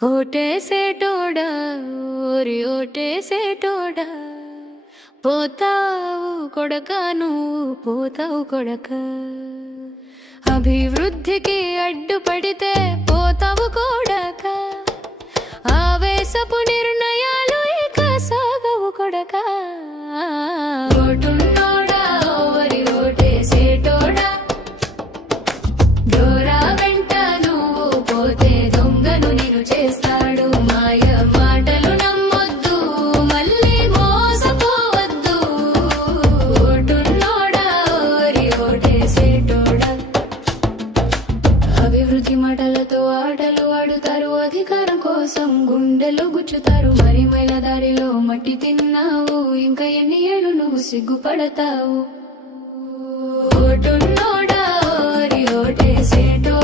ఓటేసేటోడా ఓరి ఓటేసేటోడా పోతావు కొడక నువ్వు పోతావు కొడక అభివృద్ధికి అడ్డుపడితే పోతావు కొడక ఆవేశపు నిర్ణయాలు ఇక సాగవు కొడక ఓటున్నోడా ఓరి ఓటేసేటోడా డోరా వెంట నువ్వు పోతే దొంగను నేను చేస్తాడు మాయ మాటలు నమ్మొద్దు మళ్ళీ మోసపోవద్దు ఓటున్నోడా ఓరి ఓటేసేటోడా అభివృద్ధి మాటలతో ఆటలు ఆడుతారు అధికారం కోసం గుండెలు గుచ్చుతారు మరి మైల దారిలో మట్టి తిన్నావు ఇంకా ఎన్ని ఏళ్ళు నువ్వు సిగ్గుపడతావు ఓటున్నోడా ఓరి ఓటేసేటోడా